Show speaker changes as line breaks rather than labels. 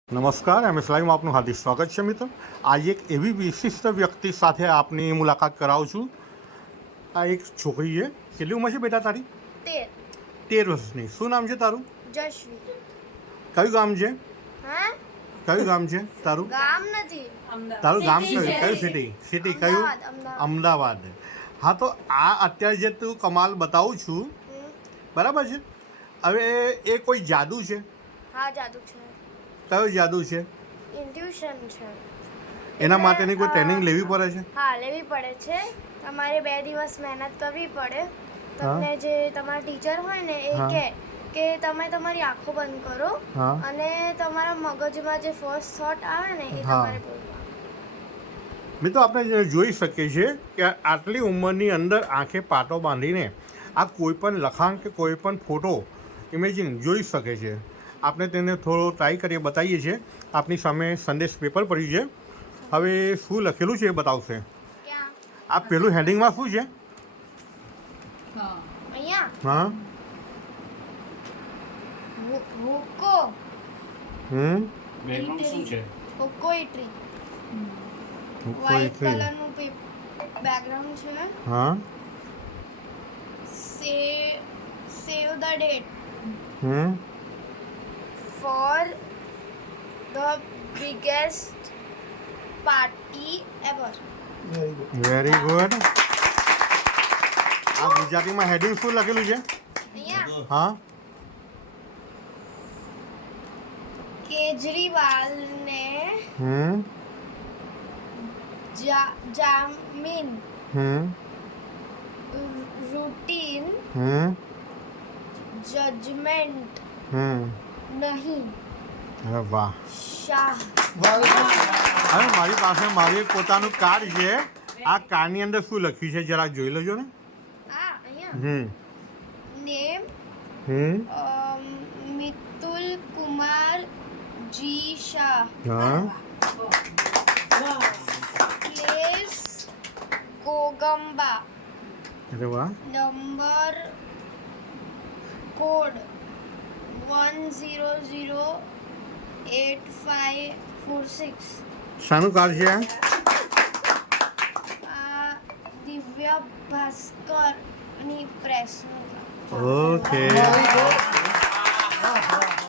નમસ્કાર, એમએસ લાઈવમાં આપનું હાર્દિક સ્વાગત છે મિત્રો. આજે એક એવી વિશિષ્ટ વ્યક્તિ સાથે આપની મુલાકાત કરાવું છું. આ એક છોકરી છે. કેટલી ઉંમર છે બેટા તારી? 13 વર્ષની. શું નામ છે તારું?
જશવી.
કયું ગામ છે?
હા?
કયું ગામ છે તારું?
ગામ નથી.
તારું ગામ કયું સિટી? સિટી કયું? અમદાવાદ. હા, તો આ અત્યારે જે તું કમાલ બતાવું છું, બરાબર છે? હવે એ કોઈ જાદુ છે?
હા, જાદુ છે.
કયો જાદુ છે?
ઇન્ટ્યુશન છે.
એના માટેની કોઈ ટ્રેનિંગ લેવી પડે છે?
હા, લેવી પડે છે. તમારે 2 દિવસ મહેનત કરવી પડે. તમને જે તમારા ટીચર હોય ને એ કહે કે તમે તમારી આંખો બંધ કરો અને તમારા મગજમાં જે ફર્સ્ટ થોટ આવે ને એ તમારે બોલવાનું.
મિત્રો, આપણે જોઈ શકીએ છીએ કે આટલી ઉંમરની અંદર આંખે પાટો બાંધીને આ કોઈ પણ લખાણ કે કોઈ પણ ફોટો ઇમેજિન જોઈ શકે છે. આપણે તેને થોડો ટ્રાય કરીએ, બતાવીએ છીએ. આપની સામે સંદેશ પેપર પડ્યું છે. હવે શું લખેલું છે એ બતાવશે. આ પેલું હેડિંગમાં શું છે?
અહીંયા
હા,
હુકો
બેકગ્રાઉન્ડ શું છે?
હુકોઈટ્રી વ્હાઈટ કલરનું બેકગ્રાઉન્ડ છે.
હા,
save the date for the biggest party ever.
Very good. આ ગુજરાતીમાં હેડિંગ શું લખેલું છે?
અહીંયા
હા,
કેજરીવાલને જામીન રૂટીન જજમેન્ટ નહીં.
અરે વાહ.
શાહ.
હવે મારી પાસે મારું એક પોતાનું કાર્ડ છે. આ કાર્ડની અંદર શું લખ્યું છે જરા જોઈ લેજો ને.
અહીંયા નેમ મિતુલ કુમાર જી શાહ.
હા,
પ્લેસ કોગંબા.
અરે વાહ.
Number code 1008546.
શાનું કાર્ડ છે આ?
આ દિવ્ય ભાસ્કરની પ્રેસનું.
ઓકે.